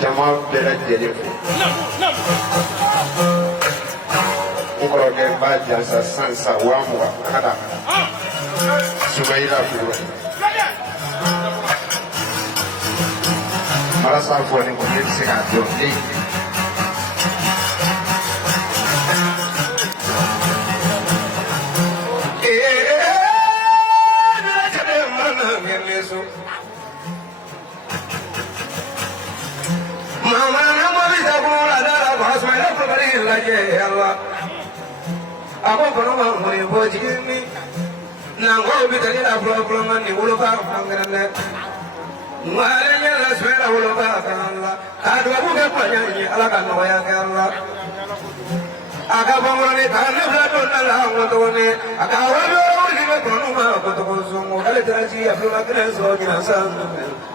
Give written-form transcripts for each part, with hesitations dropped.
jama bɛɛ lajɛlen fo n kɔrɔkɛ b'a jansa sansa 20,000 a ka da Sumayila Kulubali Marasa fɔ ni ko ne tɛ se k'a dɔn Aku pernah mengurus baju ini, nangkau bitanya dah pulang ni ulu kau pangeran. Malanya lah sepeda ulu kau Allah. Kadu aku kepanya ni Allah kan wayang Allah. Aku bangun ni tanah belakang Allah untuk ni. Aku awal ni berkono mah untuk konsum. Kalau terasi aku makan sesuatu nasa.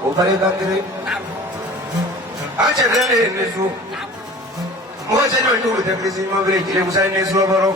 Upari kandiri. Aja ni nesu. Macam mana tu kita kisi mabrik kita usai nesu baru.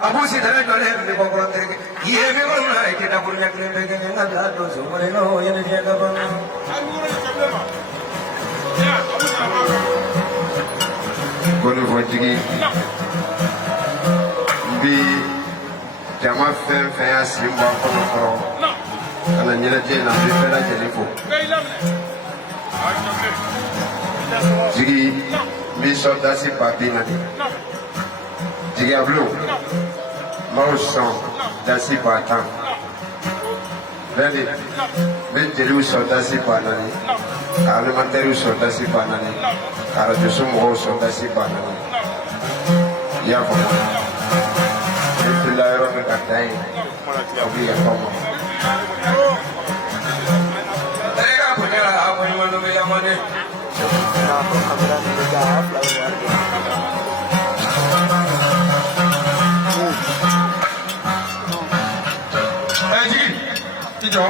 Abu si tanah jualan di bawah koran terke. Ia memang naik kita punya klaim dengan ada tu semua no yang dia kapan. Kono fojigi bi jama fɛn fɛn y'a sigi bɔ a kɔnɔ kɔrɔ ka na ɲɛnajɛ in na n bɛ bɛɛ lajɛlen fo jigi n b'i sɔn dasi ba bi naani jigi abulu n b'aw sɔn dasi ba tan bɛɛni n bɛ jeliw sɔn dasi ba naani ka alimɛtɛriw sɔn dasi ba naani ka arajoso mɔgɔw sɔn dasi ba naani i y'a faamu ne filila yɔrɔ min ka dan ye aw bɛ yafa n ma. Jigi,